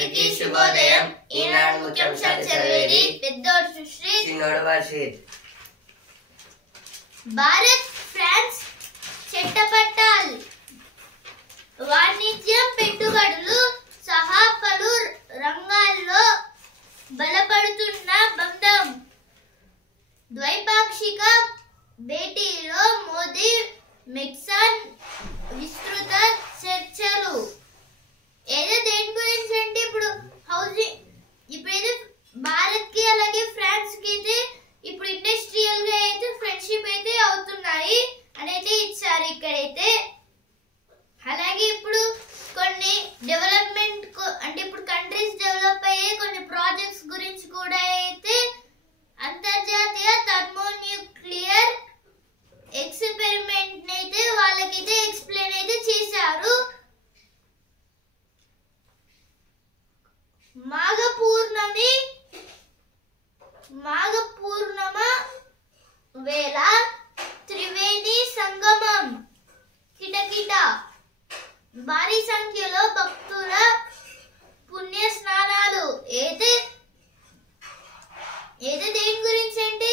అందరికీ శుభోదయం. ఈనాడు ముఖ్యాంశాలు చదివేది పెద్దోడు సుశ్రీ, చిన్నోడు వర్షిత్. భారత్ ఫ్రాన్స్ చట్టపట్టాలు, వాణిజ్యం, పెట్టుబడులు సహా పలు రంగాల్లో బలపడుతున్న బంధం. ద్వైపాక్షిక భేటీలో మోదీ మెక్సాన్ విస్తృత చర్చలు. ఏదో దేని గురించి అంటే ఇప్పుడు ఇప్పుడైతే భారత్ కి అలాగే ఫ్రాన్స్ కి అయితే ఇప్పుడు ఇండస్ట్రియల్ గా అయితే ఫ్రెండ్షిప్ అయితే అవుతున్నాయి అని అయితే ఇచ్చారు ఇక్కడైతే. అలాగే ఇప్పుడు కొన్ని డెవలప్మెంట్ అంటే ఇప్పుడు కంట్రీస్ డెవలప్ అయ్యే కొన్ని ప్రాజెక్ట్స్ గురించి కూడా అయితే అంతర్జాతీయ థర్మోన్యూక్లియర్ ఎక్స్పెరిమెంట్ అయితే వాళ్ళకైతే ఎక్స్ప్లెయిన్ అయితే చేశారు. మాఘ పూర్ణమ వేళ త్రివేణి సంగమం కిటకిట. భారీ సంఖ్యలో భక్తుల పుణ్య స్నానాలు. ఏదే దేని గురించి అంటే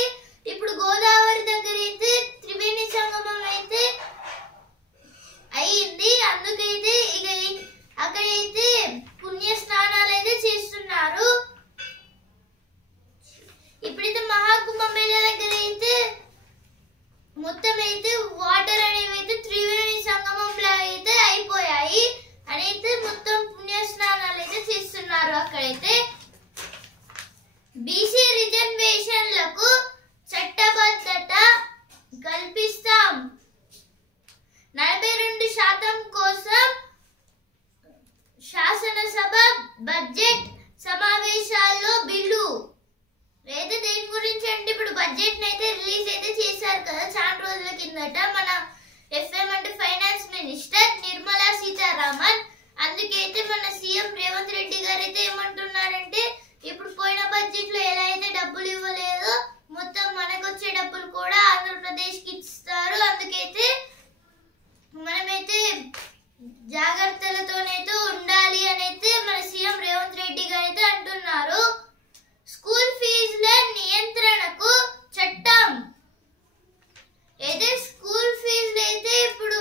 ఇప్పుడు గోదావరి దగ్గర అయితే త్రివేణి సంగమం అయితే అయింది. అందుకైతే ఇక అక్కడైతే పుణ్య స్నానాలు అయితే చేస్తున్నారు. ఇప్పుడైతే మహాకుంభమేళ దగ్గర అయితే మొత్తం అయితే వాటర్ అనేవి అయితే త్రివేణి సంగమంలో అయితే అయిపోయాయి అని అయితే మొత్తం పుణ్య స్నానాలు అయితే చేస్తున్నారు అక్కడైతే. బీసీ రిజర్వేషన్లకు చట్టబద్ధత కల్పిస్తాం. 42% కోసం శాసనసభ బడ్జెట్ సమావేశాల్లో బిల్లు. అయితే దేని గురించి అంటే ఇప్పుడు బడ్జెట్ అయితే రిలీజ్ అయితే చేశారు కదా చాలా రోజుల కిందట మన ఎఫ్ఎం అంటే ఫైనాన్స్ మినిస్టర్ నిర్మలా సీతారామన్. అందుకైతే మన సీఎం రేవంత్ రెడ్డి గారు అయితే ఏమంటున్నారంటే ఇప్పుడు పోయిన బడ్జెట్ లో ఎలా అయితే డబ్బులు ఇవ్వలేదో మొత్తం మనకు వచ్చే డబ్బులు కూడా ఆంధ్రప్రదేశ్ కి ఇస్తారు. అందుకైతే మనమైతే జాగ్రత్తలతోనైతే ఉండాలి అని అయితే మన సీఎం రేవంత్ రెడ్డి గారు అయితే అంటున్నారు. స్కూల్ ఫీజుల నియంత్రణకు చట్టం. అయితే స్కూల్ ఫీజులు అయితే ఇప్పుడు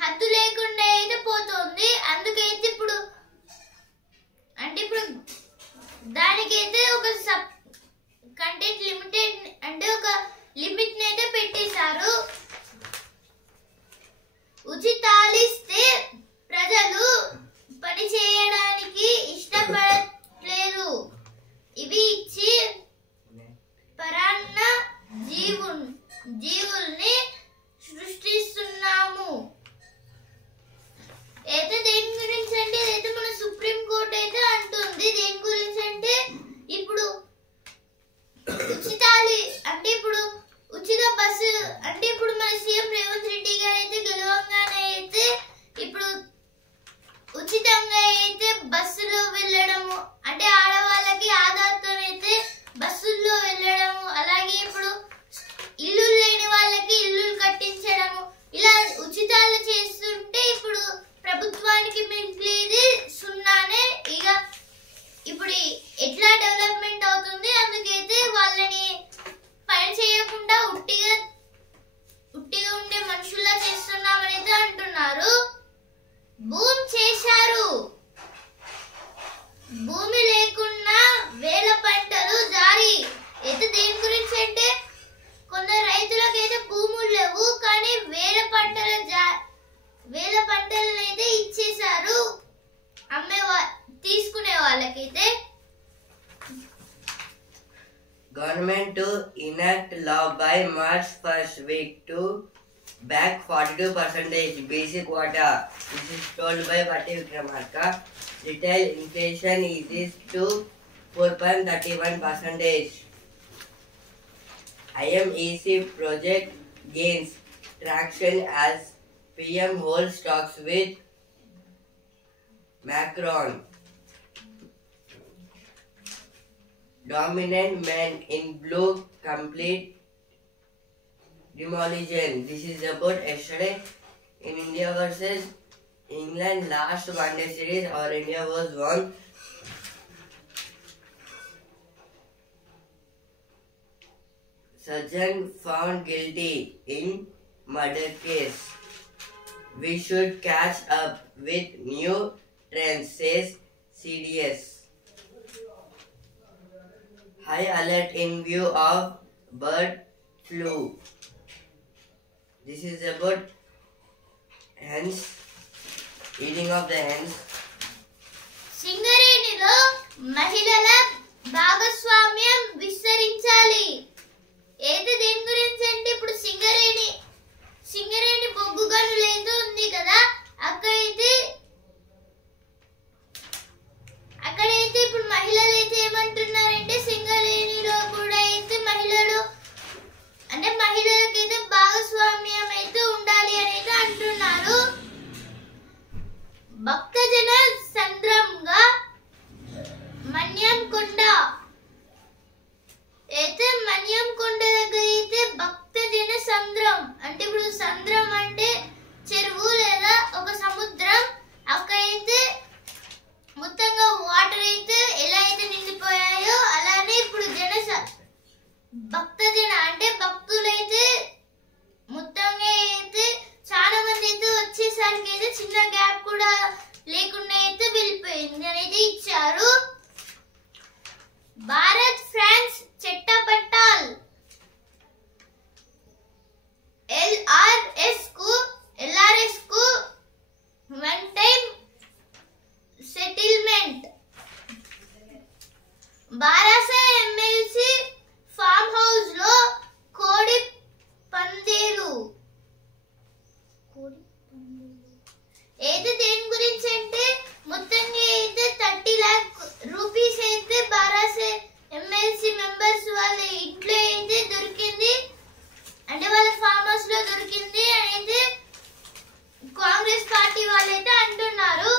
హద్దు లేకుండా అయితే పోతుంది. అందుకైతే ఇప్పుడు దానికైతే ఒక కంటెంట్ లిమిటెడ్ అంటే ఒక లిమిట్ అయితే పెట్టేశారు. ఉచితాలిస్తే ప్రజలు పని చేయడానికి ఇష్టపడట్లేదు. ఇవి ఇచ్చి పరాన్న జీవుల్ని సృష్టిస్తున్నాము. అయితే దేని గురించి అంటే ఇదైతే మన సుప్రీం కోర్టు అయితే అంటుంది. దేని గురించి అంటే ఇప్పుడు ఉచితాలి అంటే ఇప్పుడు ఉచిత బస్సు అంటే ఇప్పుడు మన సీఎం రేవంత్ రెడ్డి గారు అయితే గెలవంగానే అయితే ఇప్పుడు ఉచితంగా అయితే బస్సులో వెళ్ళడము అంటే ఆడవాళ్ళకి ఆధార్తోనైతే బస్సుల్లో వెళ్ళడము, అలాగే ఇప్పుడు ఇల్లు లేని వాళ్ళకి ఇల్లు కట్టించడము, ఇలా ఉచితాలు చేస్తుంటే ఇప్పుడు ప్రభుత్వానికి మిగిలేది సున్నానే. ఇక ఇప్పుడు ఎట్లా డెవలప్మెంట్ అవుతుంది. అందుకైతే వాళ్ళని పని చేయకుండా ఉట్టిగా ఉండే మనుషుల్లా చేస్తున్నామని అయితే అంటున్నారు. భూమి చేశారు. భూమి లేకున్నా వేల పంటలు జారీ. అయితే దేని గురించి అంటే కొందరు రైతులకు అయితే భూములు లేవు కానీ వేల పంటలను అయితే ఇచ్చేశారు తీసుకునే వాళ్ళకైతే. Government to enact law by March 1st week to back 42% basic quota. This is told by Patti Vikramarka. Retail inflation is to 4.31%. IMEC project gains traction as PM holds talks with Macron. Dominant men in blue complete demolition. This is about yesterday in India versus England last one-day series, or India was won. Surgeon found guilty in murder case. We should catch up with new trends, says CDS. High alert in view of bird flu. This is about hens, eating of the hens. సింగరేణిలో మహిళల భాగస్వామ్యం విస్తరించాలి. అయితే దేని గురించి అంటే ఇప్పుడు సింగరేణి బొగ్గు గనులు అయితే ఉంది కదా, అక్కడైతే ఇప్పుడు మహిళలు అయితే ఏమంటున్నారంటే సింగరేణిలో కూడా అయితే మహిళలకైతే భాగస్వామ్యం అయితే ఉండాలి అని అయితే అంటున్నారు. భక్తజన సంద్రంగా మన్యంకొండ దగ్గర అయితే భక్తజన సంద్రం అంటే ఇప్పుడు సంద్రం అంటే చెరువు లేదా ఒక సముద్రం. అక్కడైతే మొత్తంగా వాటర్ అయితే ఎలా అయితే నిండిపోయాయో అలానే ఇప్పుడు భక్తజన అంటే భక్తులైతే మొత్తంగా అయితే చాలా మంది అయితే వచ్చేసరికి అయితే చిన్న గ్యాప్ కూడా లేకుండా అయితే వెళ్ళిపోయింది అని అయితే ఇచ్చారు. భారత్ ఫ్రాన్స్ చట్టపట్టాల్ LRS కు వన్ టైం సెటిల్మెంట్. బారాసా ఎమ్మెల్సీ ఫామ్ హౌస్ లో కోడి పందేలు అయితే దేని గురించి అంటే మొత్తంగా అయితే 30 lakh రూపీస్ అయితే బారాసా ఎమ్మెల్సీ మెంబర్స్ వాళ్ళ ఇంట్లో అయితే దొరికింది, అంటే వాళ్ళ ఫామ్ హౌస్ లో దొరికింది అని అయితే కాంగ్రెస్ పార్టీ వాళ్ళైతే అంటున్నారు.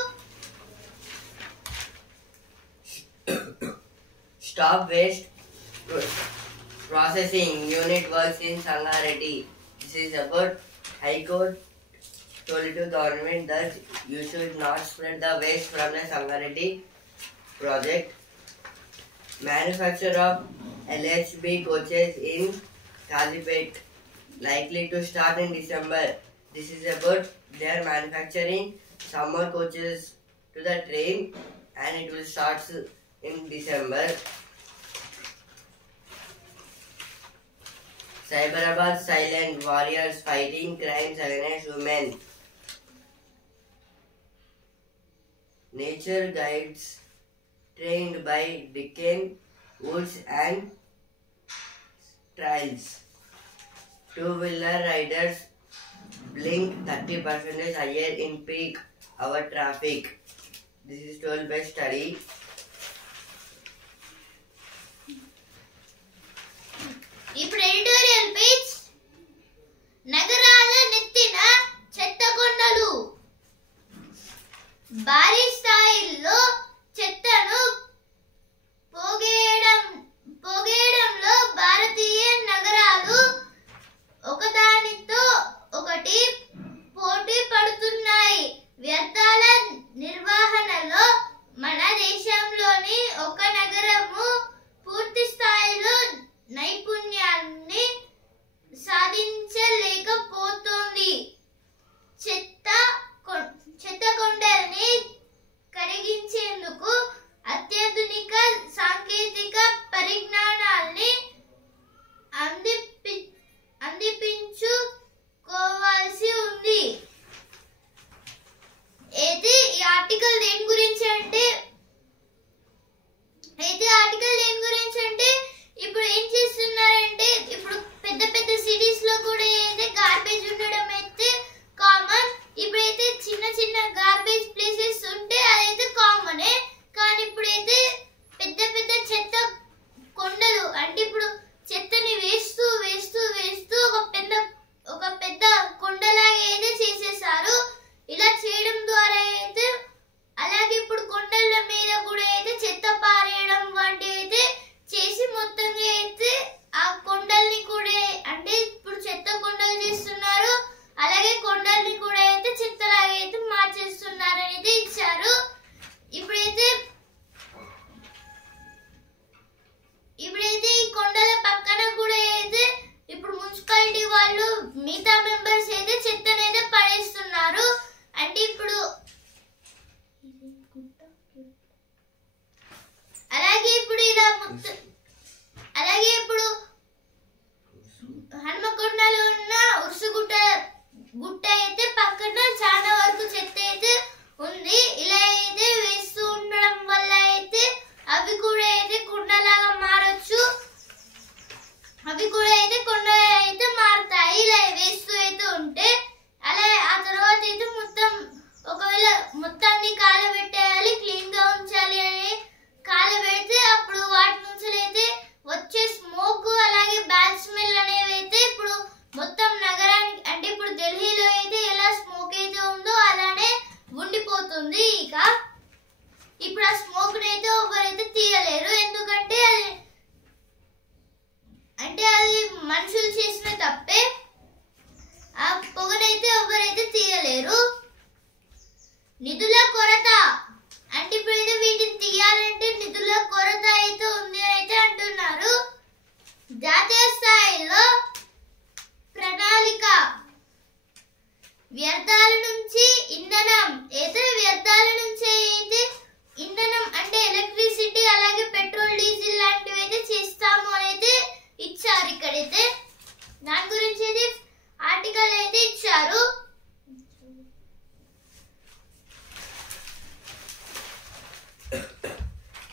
Stop waste processing unit works in Sangareddy. This is about High Court told to government that you should not spread the waste from the Sangareddy project. Manufacture of LHB coaches in Kazipet likely to start in December. This is about they are manufacturing summer coaches to the train and it will start in December. Cyberabad silent warriors fighting crimes against women. Nature guides trained by Deccan Woods and Trails. Two-wheeler riders blink 30% higher in peak hour traffic. This is told by study. ఇప్పుడు editorial page. నగరాల నెత్తిన చెత్తకొండలు. భారీ స్థాయిలో చెత్తను పోగేయడంలో భారతీయ నగరాలు ఒకదానితో ఒకటి పోటీ పడుతున్నాయి. వ్యర్థాల నిర్వహణలో మన దేశంలోని ఒక నగరము పూర్తి స్థాయిలో నైపుణ్యాన్ని సాధించలేకపోతోంది. చెత్తకొండల్ని అలాగే ఇప్పుడు హనుమకొండలో ఉన్న ఉర్సుగుట్ట అయితే పక్కన చాలా వరకు చెత్త అయితే ఉంది. ఇలా అయితే వేస్తూ ఉండడం వల్ల అయితే అవి కూడా అయితే కుండలాగా మారచ్చు. అవి కూడా అయితే కొండ అయితే మారుతాయి ఇలా వేస్తూ అయితే ఉంటే. అలా ఆ తర్వాత అయితే ఒకవేళ మొత్తాన్ని కాలబెట్టేయాలి, క్లీన్ గా ఉంచాలి అని కాలబెడితే అప్పుడు వాటి నుంచి అయితే వచ్చే స్మోక్ అలాగే బ్యాడ్ స్మెల్ అనేవి అయితే ఇప్పుడు మొత్తం నగరానికి అంటే ఇప్పుడు ఢిల్లీలో అయితే ఎలా స్మోక్ అయితే ఉందో అలానే ఉండిపోతుంది. ఇక ఇప్పుడు ఆ స్మోక్ అయితే ఎవరైతే తీయలేరు, ఎందుకంటే అది మనుషులు చేసిన తప్పే. ఆ పొగనైతే ఎవరైతే తీయలేరు. నిధుల కొరత అంటే ఇప్పుడు అయితే వీటిని తీయాలంటే నిధుల కొరత అయితే ఉంది అని అయితే అంటున్నారు. జాతీయ స్థాయిలో ప్రణాళిక వ్యర్థాల నుంచి ఇంధనం అంటే ఎలక్ట్రిసిటీ అలాగే పెట్రోల్ డీజిల్ లాంటివి అయితే చేస్తాము అని అయితే ఇచ్చారు. ఇక్కడైతే దాని గురించి అయితే ఆర్టికల్ అయితే ఇచ్చారు.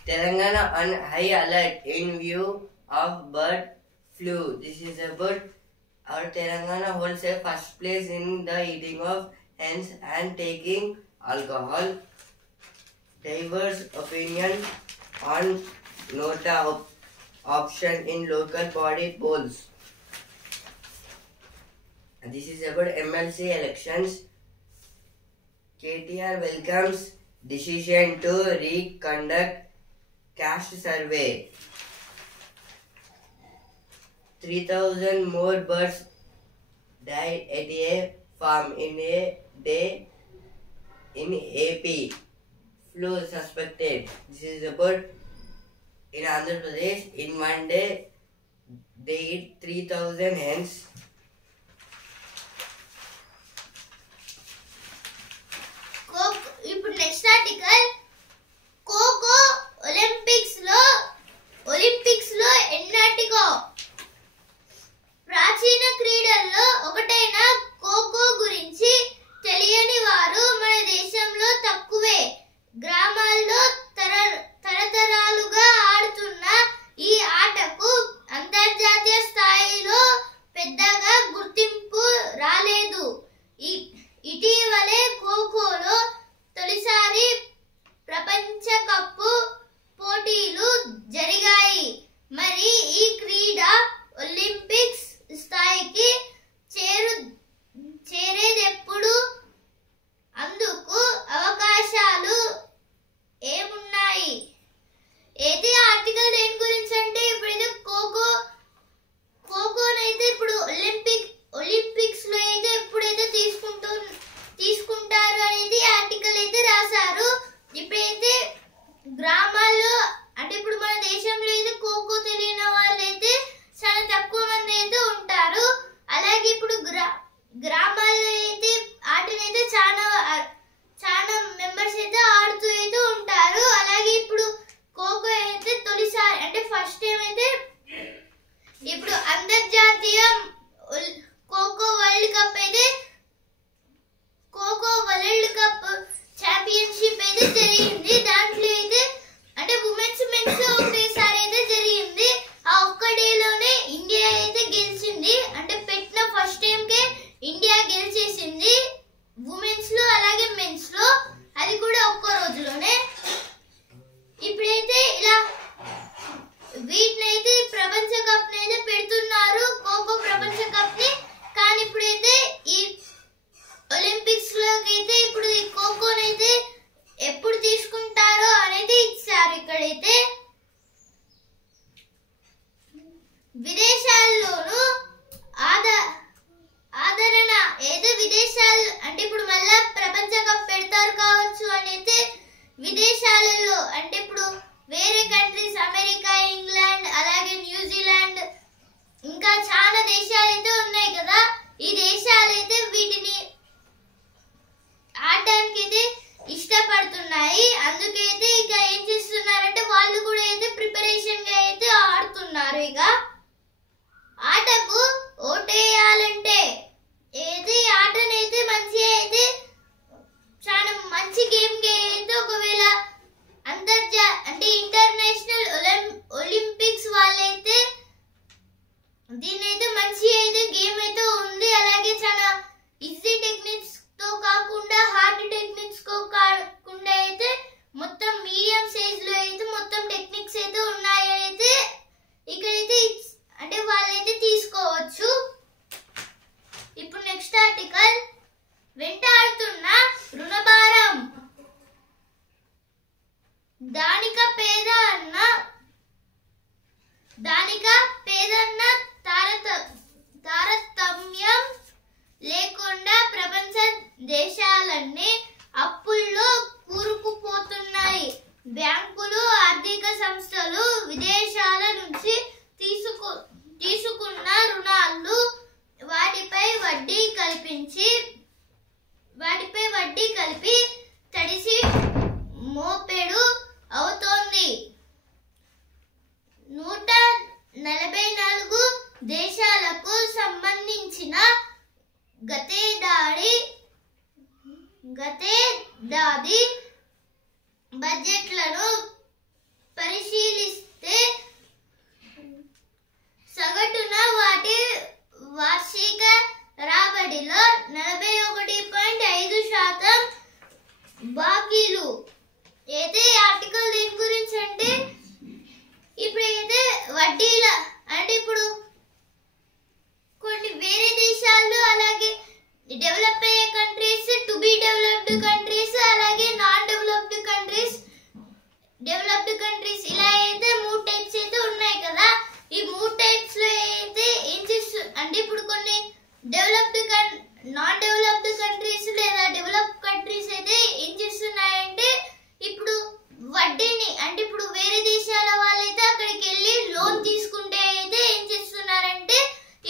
Telangana on high alert in view of bird flu. This is about our Telangana holds a first place in the eating of hens and taking alcohol. Diverse opinion on nota option in local body polls. This is about MLC elections. KTR welcomes decision to reconduct caste survey. 3,000 more birds died at a farm in a day in AP. Flu suspected. This is about in Andhra Pradesh. In one day, they eat 3,000 hens. ఇప్పుడు next article kho kho Olympics లో ఎన్నాటికో ప్రాచీన క్రీడల్లో ఒకటైన ఖోఖో గురించి తెలియని వారు మన దేశంలో తక్కువే. గ్రామాల్లో తరతరాలుగా ఆడుతున్న ఈ ఆటకు అంతర్జాతీయ స్థాయిలో పెద్దగా గుర్తింపు రాలేదు. ఇటీవలే ఖోఖోలో తొలిసారి ప్రపంచ కప్పు పోటీలు జరిగాయి. మరి ఈ క్రీడ ఒలింపిక్స్ స్థాయికి చేరేదెప్పుడు? అందుకు అవకాశాలు ఏమున్నాయి? అయితే ఆర్టికల్ దేని గురించి అంటే ఇప్పుడైతే ఖోఖోనైతే ఇప్పుడు ఒలింపిక్స్ లో అయితే ఎప్పుడైతే తీసుకుంటారు అనేది ఆర్టికల్ అయితే రాశారు. ఇప్పుడైతే గ్రామాల్లో అంటే ఇప్పుడు మన దేశంలో అయితే ఖోఖో తెలియని వాళ్ళు అయితే చాలా తక్కువ మంది అయితే ఉంటారు. అలాగే ఇప్పుడు గ్రామాల్లో అయితే ఆటనైతే చాలా మెంబర్స్ అయితే ఆడుతూ అయితే ఉంటారు. అలాగే ఇప్పుడు ఖోఖో అయితే తొలిసారి అంటే ఫస్ట్ టైం అయితే ఇప్పుడు అంతర్జాతీయ ఖోఖో వరల్డ్ కప్ ఛాంపియన్షిప్ అయితే జరిగింది. దాంట్లో అయితే అంటే ఉమెన్స్ మెన్స్ ఒకటేసారి అయితే జరిగింది. ఆ ఒక్క డేలోనే ఇండియా అయితే గెలిచింది. అంటే పెట్టిన ఫస్ట్ టైం కే ఇండియా గెలిచేసింది ఉమెన్స్ లో అలాగే మెన్స్ లో, అది కూడా ఒక్క రోజులోనే. ఇప్పుడైతే ఇలా వీటినైతే ప్రపంచ కప్ అయితే పెడుతున్నారు, ఖోఖో ప్రపంచ కప్ ని. కానీ ఇప్పుడైతే ఈ ఒలింపిక్స్ లోకి అయితే ఇప్పుడు ఈ ఖోఖోనైతే ఎప్పుడు తీసుకుంటారో అనేది ఇచ్చారు. ఇక్కడైతే విదేశాల్లోనూ ఆదరణ ఏదో విదేశాలు అంటే ఇప్పుడు మళ్ళా ప్రపంచ కప్ పెడతారు కావచ్చు అనేది విదేశాలలో అంటే ఇప్పుడు వేరే కంట్రీస్ అమెరికా, ఇంగ్లాండ్ అలాగే న్యూజిలాండ్ ఇంకా చాలా దేశాలు అయితే ఉన్నాయి కదా. ఈ దేశాలు అయితే వీటిని ఆడడానికి అయితే ఇష్టపడుతున్నాయి. అందుకైతే ఇక ఏం చేస్తున్నారంటే వాళ్ళు కూడా అయితే ప్రిపరేషన్ గా అయితే ఆడుతున్నారు. ఇక ఆటకు ఓటేయాలంటే ఏది ఆటనైతే మంచిగా అయితే చాలా మంచి గేమ్ అయితే ఒకవేళ అంటే ఇంటర్నేషనల్ ఒలింపిక్స్ వాళ్ళైతే దీనైతే మంచి అయితే గేమ్ అయితే ఉంది. అలాగే చాలా ఈజీ టెక్నిక్స్ తో కాకుండా హార్డ్ టెక్నిక్స్ తో కాకుండా అయితే మొత్తం మీడియం సైజ్ లో అయితే మొత్తం టెక్నిక్స్ అయితే ఉన్నాయి. అయితే ఇక్కడైతే అంటే వాళ్ళైతే తీసుకోవచ్చు. ఇప్పుడు నెక్స్ట్ ఆర్టికల్ వెంటాడుతున్న రుణభారం. దానిక పేదన్న తారతమ్యం లేకుండా ప్రపంచ దేశాలన్నీ అప్పుల్లో కూరుకుపోతున్నాయి. బ్యాంకులు, ఆర్థిక సంస్థలు విదేశాల నుంచి తీసుకున్న రుణాలు వాటిపై వడ్డీ కలిపి తడిసి మోపెడు అవుతోంది. 144 దేశాలకు సంబంధించిన గతేడాది బడ్జెట్లను పరిశీలిస్తే సగటున వాటి వార్షిక రాబడిలో 41.5% బాకీలు. అయితే ఆర్టికల్ దీని గురించి అంటే ఇప్పుడైతే వడ్డీల అంటే ఇప్పుడు కొన్ని వేరే దేశాలు అలాగే డెవలప్ అయ్యే countries, to be developed countries, అలాగే non developed countries, developed countries ఇలా అయితే 3 టైప్స్ అయితే ఉన్నాయి కదా. ఈ 3 టైప్స్ లో అయితే ఏం అంటే ఇప్పుడు కొన్ని నాన్ డెవలప్డ్ కంట్రీస్ లేదా డెవలప్ కంట్రీస్ అయితే ఏం చేస్తున్నాయంటే ఇప్పుడు వడ్డీని అంటే ఇప్పుడు వేరే దేశాల వాళ్ళైతే అక్కడికి వెళ్ళి లోన్ తీసుకుంటే అయితే ఏం చేస్తున్నారంటే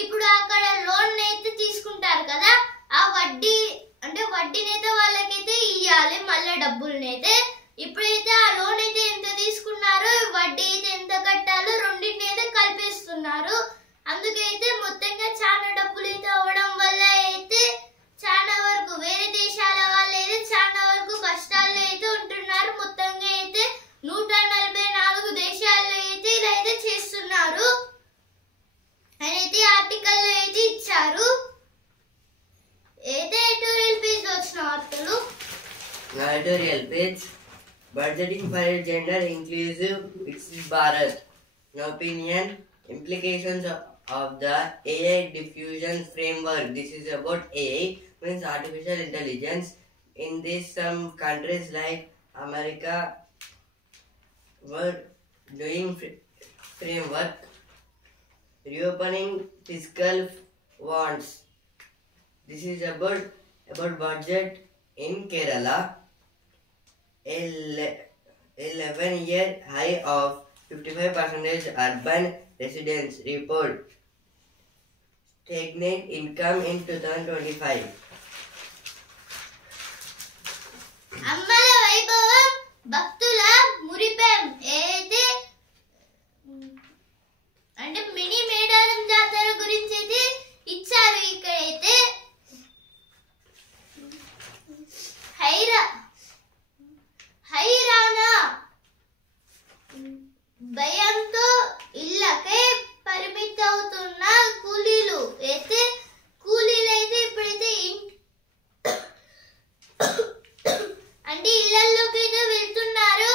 ఇప్పుడు అక్కడ లోన్ అయితే తీసుకుంటారు కదా, ఆ వడ్డీనైతే వాళ్ళకైతే ఇవ్వాలి మళ్ళీ డబ్బులనైతే. ఇప్పుడైతే ఆ లోన్ అయితే ఎంత తీసుకున్నారో వడ్డీ అయితే ఎంత కట్టాలో రెండింటిని అయితే కలిపేస్తున్నారు. అందుకైతే మొత్తంగా చాలా డబ్బులు అయితే అవ్వడం వల్ల అయితే చాలా వరకు వేరే దేశాల వాళ్ళు అయితే చాలా వరకు కష్టాల్లో అయితే ఉంటున్నారు. మొత్తంగా అయితే 144 దేశాల్లో అయితే ఇలా అయితే చేస్తున్నారు అని అయితే ఆర్టికల్ లో అయితే ఇచ్చారు. అయితే ఎడిటోరియల్ పేజ్ లో వచ్చిన వార్తలు. Editorial page. Budgeting for a gender inclusive Viksit Bharat. An opinion. Implications of the AI diffusion framework. This is about AI, means artificial intelligence. In this, some countries like America were doing framework, reopening fiscal wants. This is about budget in Kerala. A 11-year high of 55% urban residents report stagnant income in 2025. అమ్మల వైభవం భక్తుల మురిపెం. ఏదైతే అంటే mini Medaram జాతర గురించి అయితే ఇచ్చారు. ఇక్కడైతే హైరానా భయంతో ఇళ్ళకే పరిమితవుతున్న కూలీలైతే ఇప్పుడైతే అంటే ఇళ్లలోకి అయితే వెళ్తున్నారు.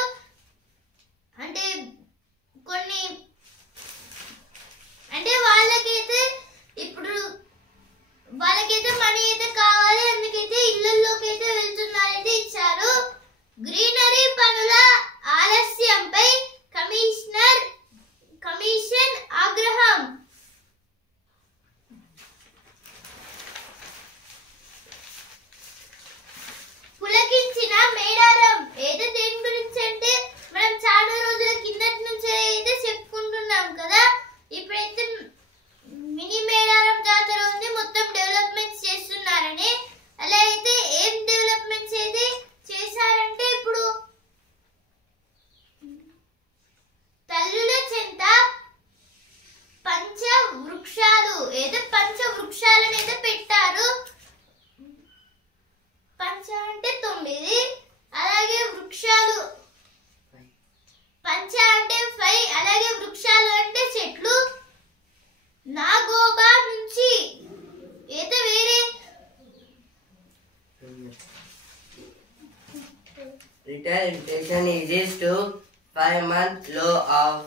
retail inflation is to 5-month low of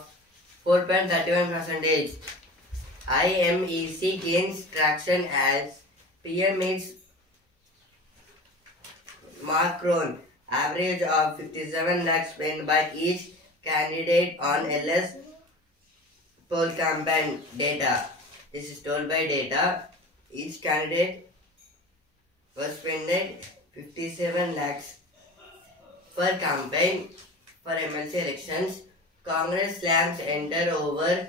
4.31%. IMEC gains traction as PM meets Macron. Average of 57 lakhs spent by each candidate on LS poll campaign data. This is told by data. Each candidate was spent 57 lakhs per campaign for MLC elections. Congress slams enter over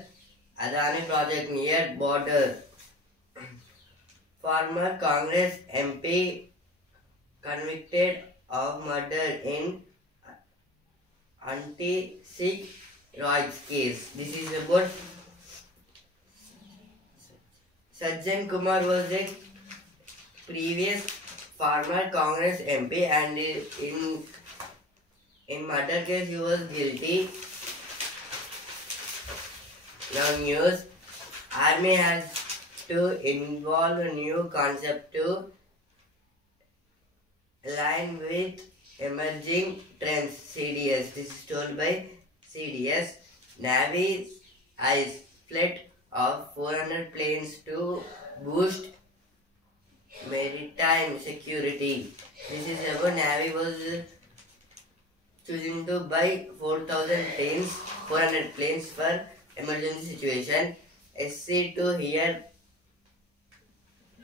Adani project near border. Former Congress MP convicted of murder in anti-Sikh Roy's case. This is about Sajjan Kumar was a previous former Congress MP and in murder case he was guilty. Now news. Army has to involve a new concept to align with emerging trends. CDS. This is told by CDS. Navy eyes fleet of 400 planes to boost maritime security. This is about Navy was choosing to buy 400 planes for emergency situation. SC to hear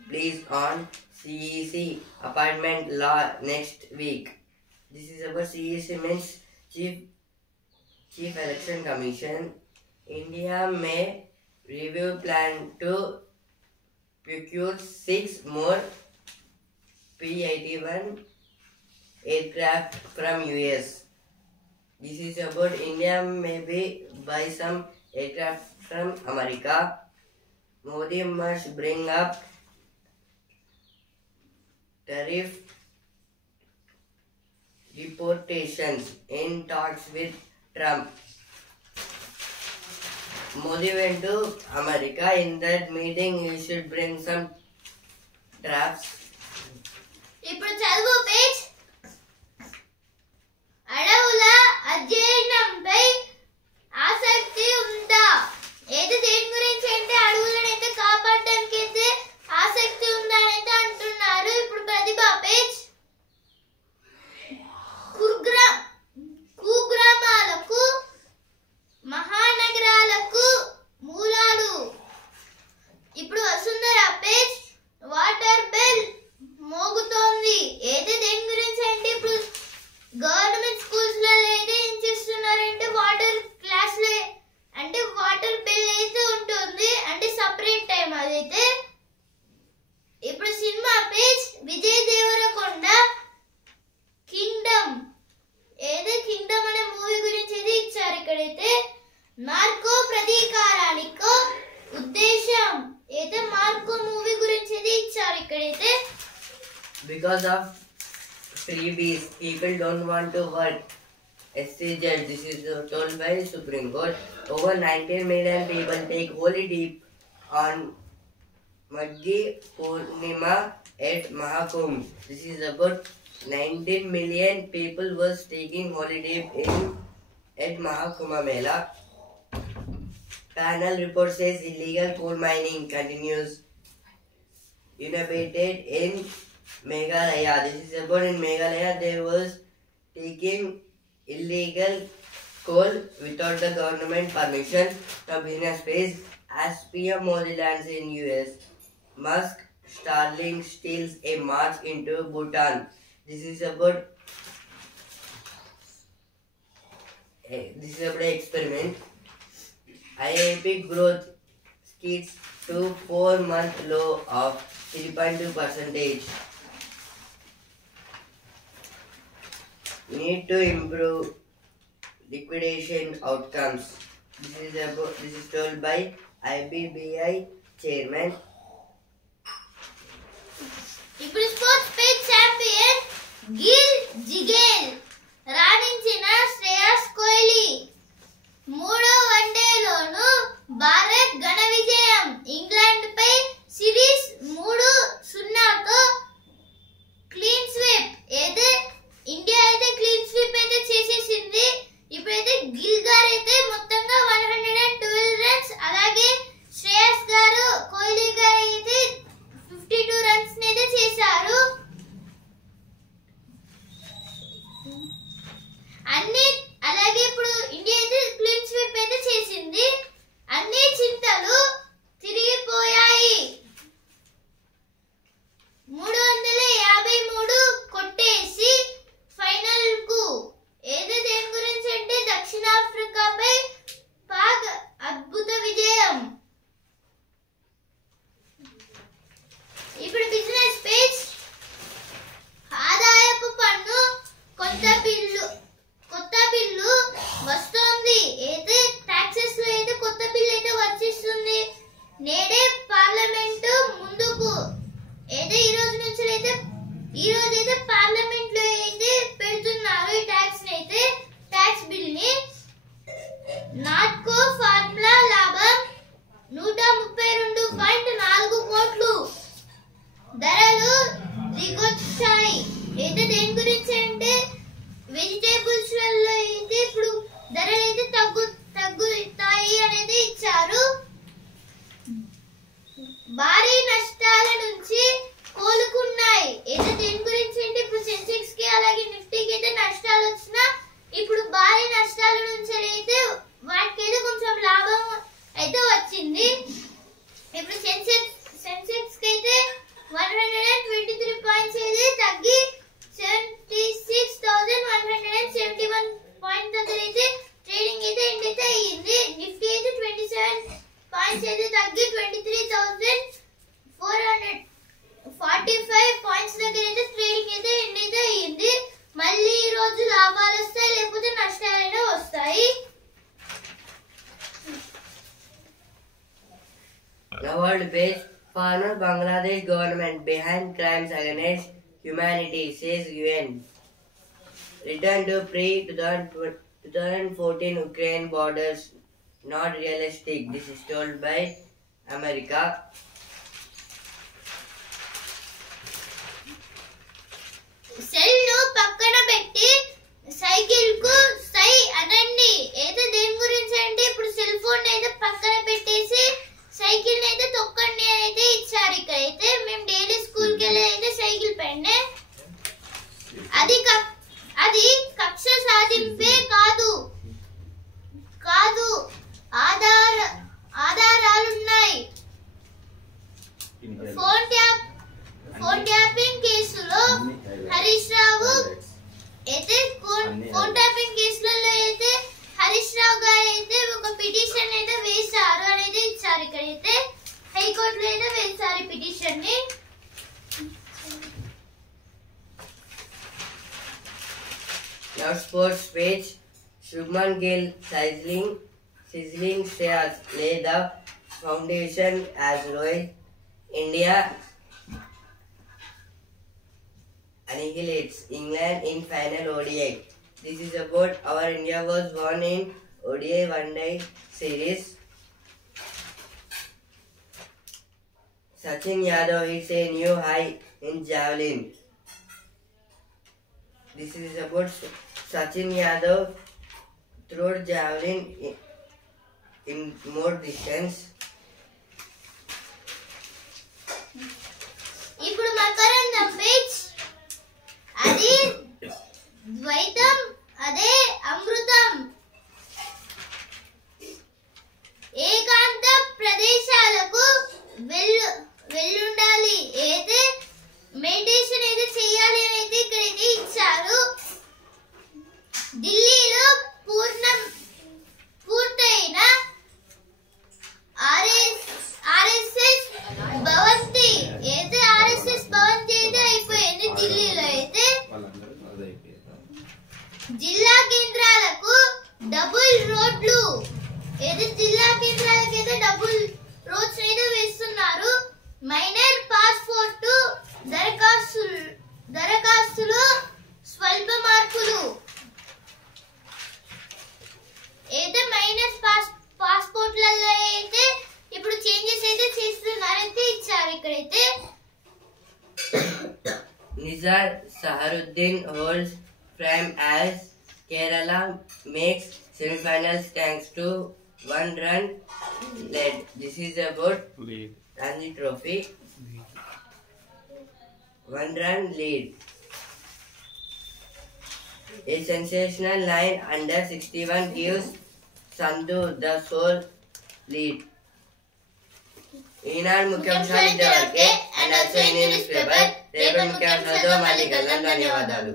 please on CEC appointment law next week. This is about CEC means Chief Election Commission. India may review plan to procure 6 more P-81 aircraft from US. This is about India maybe buy some aircraft from America. Modi must bring up tariff deportations in talks with Trump. Modi went to America. In that meeting, he should bring some tariffs. ఇప్పుడు చదువు page. అడవుల అధ్యయనంపై ఆసక్తి ఉందా? ఏదో దేని గురించి అంటే అడవులను అయితే కాపాడడానికి అయితే ఆసక్తి ఉందా అని అయితే అంటున్నారు. ఇప్పుడు ప్రతిభ పేజ్. కుగ్రామాలకు మహానగరాలకు మూలాలు. ఇప్పుడు వసుంధర పేజ్. వాటర్ బెల్ మోగుతోంది. అయితే దేని గురించి అంటే ఇప్పుడు గవర్నమెంట్ స్కూల్స్ లో అయితే ఏం చేస్తున్నారంటే వాటర్ క్లాస్ అంటే వాటర్ బిల్ అయితే ఉంటుంది అంటే సపరేట్ టైం అదైతే. ఇప్పుడు cinema page. Vijay Deverakonda kingdom ఏదో కింగ్డమ్ అనే మూవీ గురించి అయితే ఇచ్చారు ఇక్కడైతే. మార్కో ప్రతీకారానికో ఉద్దేశం అయితే మార్కో మూవీ గురించి అయితే ఇచ్చారు ఇక్కడైతే. Because of freebies, people don't want to work. SC judge, this is told by Supreme Court. Over 19 million people take holy dip on Maggi Purnima at Mahakumbh. This is about 19 million people was taking holy dip at Mahakumbh Mela. Panel report says illegal coal mining continues unabated in Meghalaya. This is about in Meghalaya they was taking illegal coal without the government permission. Now business space as PM Modi lands in US. Musk Starlink steals a march into Bhutan. This is about experiment. IIP growth skids to 4-month low of 3.2%. Need to improve liquidation outcomes. This is told by IBBI chairman. ఇప్పుడు sports page. Champion Gill జిగేల్ రాణించిన శ్రేయస్ కోహ్లీ. 3వ వన్డేలోనూ భారత్ ఘన విజయం. England పై series 3-0తో clean sweep. అయితే ఇండియా అయితే క్లీన్ స్వీప్ అయితే World Base former Bangladesh government behind crimes against humanity, says UN. Return to pre-2014 Ukraine borders not realistic. This is told by America. Cell ను పక్కన పెట్టి cycle కు సై అనండి. అయితే దేని గురించి అంటే ఇప్పుడు సెల్ ఫోన్ అయితే పక్కన పెట్టేసి సైకిల్ అయితే తొక్కండి అని అయితే ఇచ్చారు. ఇక్కడైతే మేము డైలీ స్కూల్ కి వెళ్ళి అయితే సైకిల్ పైనే అది కక్ష సాధింపే కాదు ఆధారాలున్నాయి. ఫోన్ ట్యాపింగ్ కేసులో హరీష్ రావు అయితే ఫోన్ ట్యాపింగ్ కేసులలో అయితే హరీష్ రావు గారు అయితే ఒక పిటిషన్ అయితే వేశారు అనేది ఇచ్చారు. ఇక్కడైతే హైకోర్టులో అయితే వేశారు ఈ పిటిషన్ ని. Now sports page. Shubman Gill sizzling stars lay the foundation as Rohit India annihilates England in final ODI. This is about our India was won in ODI one-day series. Sachin Yadav hits a new high in javelin. This is about Sachin Yadav threw javelin in more distance. ఇప్పుడు మకరందం page. అది ద్వైతం అదే అమృతం. ఏకాంత ప్రదేశాలకు వెళ్ళుండాలి. అయితే meditation అయితే చేయాలి అని అయితే ఇక్కడైతే ఇచ్చారు. ఢిల్లీలో పూర్తయిన ఆర్ఎస్ఎస్ భవంతి అయితే అయిపోయింది. ఢిల్లీలో అయితే జిల్లా కేంద్రాలకు డబుల్ రోడ్లు అయితే వేస్తున్నారు. మైనర్ పాస్పోర్టు దరఖాస్తులు స్వల్ప మార్పులు అయితే మైనస్ పాస్పోర్ట్లలో అయితే ఇప్పుడు చేంజెస్ అయితే చేస్తున్నారైతే ఇచ్చారు. ఇక్కడైతే Nizar Saharuddin holds prime as Kerala makes semi-finals thanks to one-run lead. This is about Ranji Trophy. One-run lead. A sensational line under 61 gives Sandhu the sole lead. ఈనాడు ముఖ్యాంశాలు ఇంతవరకే. And also in news paper రేపటి ముఖ్యాంశాలతో మళ్ళీ కలుద్దాం. ధన్యవాదాలు.